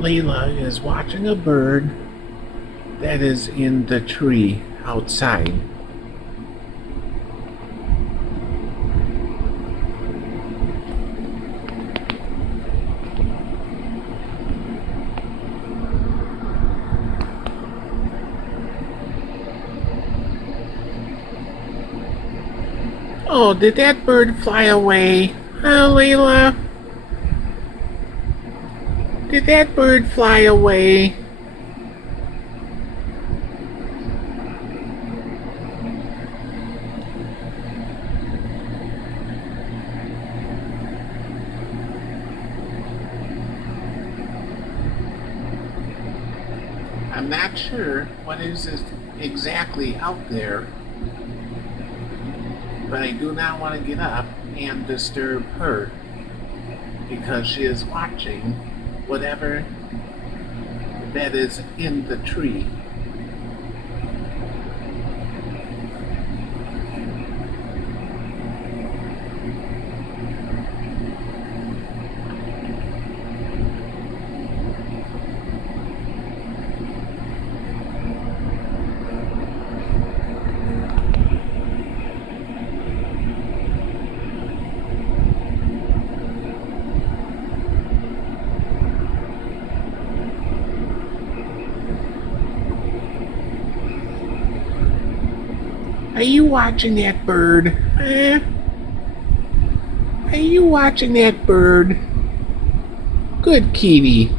Layla is watching a bird that is in the tree outside. Oh, did that bird fly away? Oh, Layla? Did that bird fly away? I'm not sure what is exactly out there, but I do not want to get up and disturb her because she is watching whatever that is in the tree. Are you watching that bird? Are you watching that bird? Good kitty.